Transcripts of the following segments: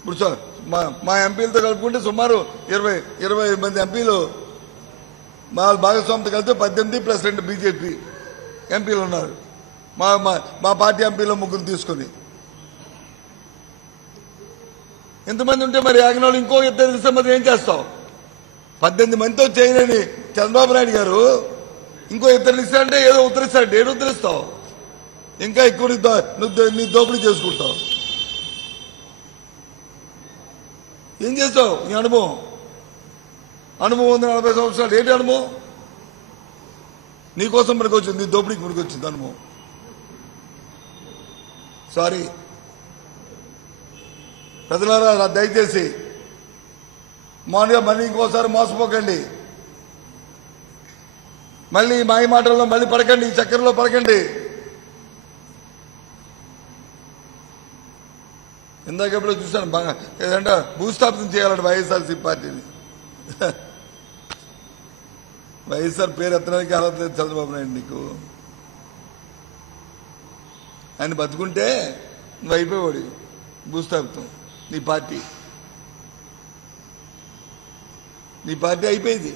ఇప్పుడు సార్ మా ఎంపీలతో కలుపుకుంటే సుమారు 20 మంది ఎంపీలు మా భాగస్వామితో కలిపితే 18+2 బీజేపీ ఎంపీలు ఉన్నారు. మా పార్టీ ఎంపీలో ముగ్గురు తీసుకుని ఎంతమంది ఉంటే మరి ఆగినోళ్ళు ఇంకో ఇద్దరు తెలిస్తే మరి ఏం చేస్తావు? 18 మందితో చేయలేని చంద్రబాబు నాయుడు గారు ఇంకో ఇద్దరు ఇస్తారంటే ఏదో ఉత్తరిస్తారంటే ఏదో ఉత్తరిస్తావు, ఇంకా ఎక్కువ నీ దోపిడీ చేసుకుంటావు. ఏం చేస్తావు? నీ అనుభవం ఉంది 40 సంవత్సరాలు. ఏంటి అనుభవం? నీకోసం మనకు వచ్చింది, నీ దోపిడీకి మనకు వచ్చింది అనుభవం. సారీ ప్రజలారా, దయచేసి మామూలుగా మళ్ళీ ఇంకోసారి మోసపోకండి. మళ్ళీ మాయ మాటల్లో మళ్ళీ పడకండి, ఈ చక్కెరలో పడకండి. ఇందాక ఎప్పుడో చూశాను బాగా ఏదంటే భూస్థాపితం చేయాలంటే వైఎస్ఆర్సీ పార్టీని. వైఎస్ఆర్ పేరు ఎత్తడానికి అర్హత లేదు చంద్రబాబు నాయుడు నీకు. ఆయన బతుకుంటే నువ్వు అయిపోయాడు భూస్థాపితం. నీ పార్టీ అయిపోయింది.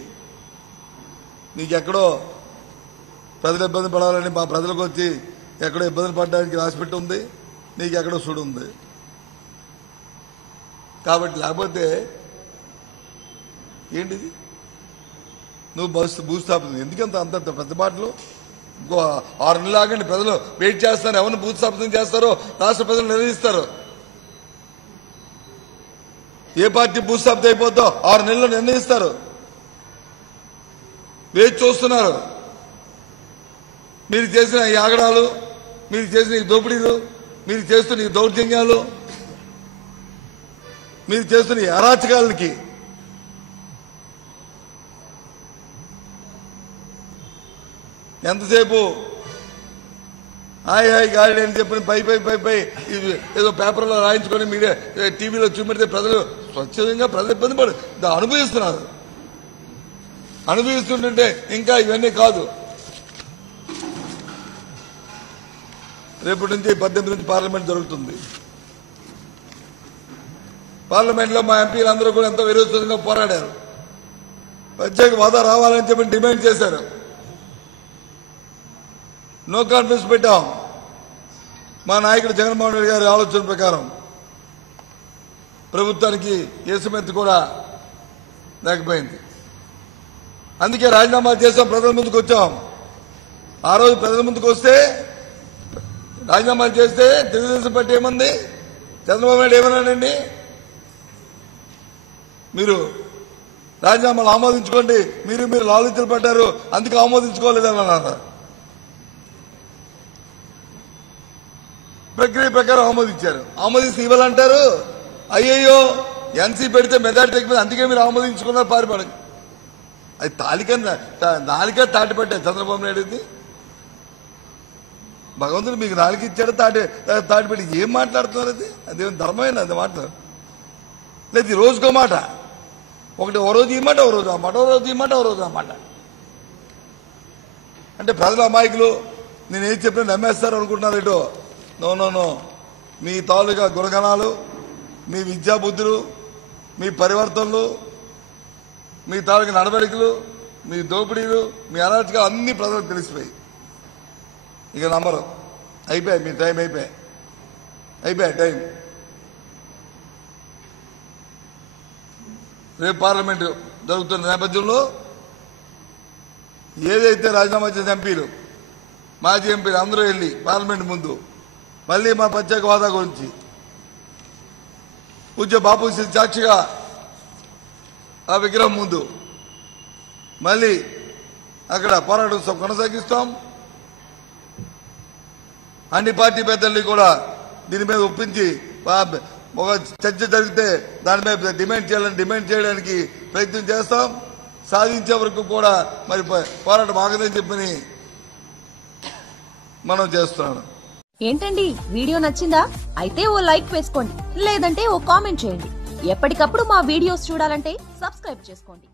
నీకెక్కడో ప్రజలు ఇబ్బంది పడాలని మా ప్రజలకు వచ్చి ఎక్కడో ఇబ్బందులు పడడానికి రాసిపెట్టి ఉంది, నీకెక్కడో సుడు ఉంది. కాబట్టి లేకపోతే ఏంటిది? నువ్వు భూస్థాపితం ఎందుకంత అంత పెద్ద మాటలు? ఇంకో 6 నెలలు ఆగండి, ప్రజలు వెయిట్ చేస్తారు. ఎవరిని భూస్థాపితం చేస్తారో రాష్ట్ర ప్రజలు నిర్ణయిస్తారు. ఏ పార్టీ భూస్థాపితం అయిపోద్దో 6 నెలల్లో నిర్ణయిస్తారు. వేచి చూస్తున్నారు. మీరు చేసిన ఈ ఆగడాలు, మీరు చేసిన ఈ దోపిడీలు, మీరు చేస్తున్న ఈ దౌర్జన్యాలు, మీరు చేస్తున్న ఈ అరాచకాలకి ఎంతసేపు హాయ్ గాడి అని చెప్పిన పై ఏదో పేపర్లో రాయించుకొని మీడియా టీవీలో చూపెడితే ప్రజలు స్వచ్ఛంగా ప్రజలు ఇబ్బంది పడి అనుభవిస్తున్నారు. అనుభవిస్తుంటే ఇంకా ఇవన్నీ కాదు. రేపటి నుంచి 18 నుంచి పార్లమెంట్ జరుగుతుంది. పార్లమెంట్ లో మా ఎంపీలు అందరూ కూడా ఎంతో విరోధంగా పోరాడారు. ప్రత్యేక హోదా రావాలని చెప్పి డిమాండ్ చేశారు. నో కాన్ఫిడెన్స్ పెట్టాం. మా నాయకుడు జగన్మోహన్ రెడ్డి గారి ఆలోచన ప్రకారం ప్రభుత్వానికి ఏసుమెత్తి కూడా లేకపోయింది. అందుకే రాజీనామా చేసాం, ప్రజల ముందుకు వచ్చాం. ఆ రోజు ప్రజల ముందుకు వస్తే రాజీనామాలు చేస్తే తెలుగుదేశం పార్టీ ఏమంది? చంద్రబాబు నాయుడు ఏమన్నాడండి? మీరు రాజీనామాలు ఆమోదించుకోండి, మీరు లాలింతలు పడ్డారు, అందుకే ఆమోదించుకోలేదని అన్నారు. ప్రక్రియ ప్రకారం ఆమోదించారు. ఆమోదిస్తే ఇవ్వాలంటారు. అయ్యయ్యో ఎన్సీ పెడితే మెజార్టీ తగ్గిపోయింది, అందుకే మీరు ఆమోదించుకున్నారు పారిపడ. అది నాలుక తాటిపట్టారు చంద్రబాబు నాయుడుది. భగవంతుడు మీకు నాలుగు ఇచ్చాడు, తాటిపెట్టి ఏం మాట్లాడుతున్నారు? అదేం ధర్మమైన అది మాట లేదు. రోజుకో మాట, ఒకటి ఓ రోజు ఈ మాట, ఓ రోజు ఆ మాట, ఓ రోజు ఈ మాట, ఓ రోజు ఆ మాట. అంటే ప్రజల అమాయకులు నేనేం చెప్పినా నమ్మేస్తారు అనుకుంటున్నారు. ఇటో నో, మీ తాలూకా గుణగణాలు, మీ విద్యాబుద్ధులు, మీ పరివర్తనలు, మీ తాలూకా నడవడికలు, మీ దోపిడీలు, మీ అరాచకాలు అన్ని ప్రజలకు తెలిసిపోయి ఇక నమ్మరు. అయిపోయాయి, మీ టైం అయిపోయాయి టైం. రేపు పార్లమెంట్ జరుగుతున్న నేపథ్యంలో ఏదైతే రాజీనామా చేసిన ఎంపీలు, మాజీ ఎంపీలు అందరూ వెళ్ళి పార్లమెంట్ ముందు మళ్ళీ మా ప్రత్యేక హోదా గురించి పూజ్య బాపు సాక్షిగా ఆ విగ్రహం ముందు మళ్ళీ అక్కడ పోరాటం కొనసాగిస్తాం. అన్ని పార్టీ పెద్దల్ని కూడా దీని మీద ఒప్పించి ఒక చర్చ జరిగితే దాని మీద డిమాండ్ చేయడానికి ప్రయత్నం చేస్తాం. సాధించే వరకు కూడా మరి పోరాటం ఆగదని చెప్పని మనం చేస్తున్నాం. ఏంటండి వీడియో నచ్చిందా? అయితే ఓ లైక్ వేసుకోండి, లేదంటే ఓ కామెంట్ చేయండి. ఎప్పటికప్పుడు మా వీడియోస్ చూడాలంటే సబ్స్క్రైబ్ చేసుకోండి.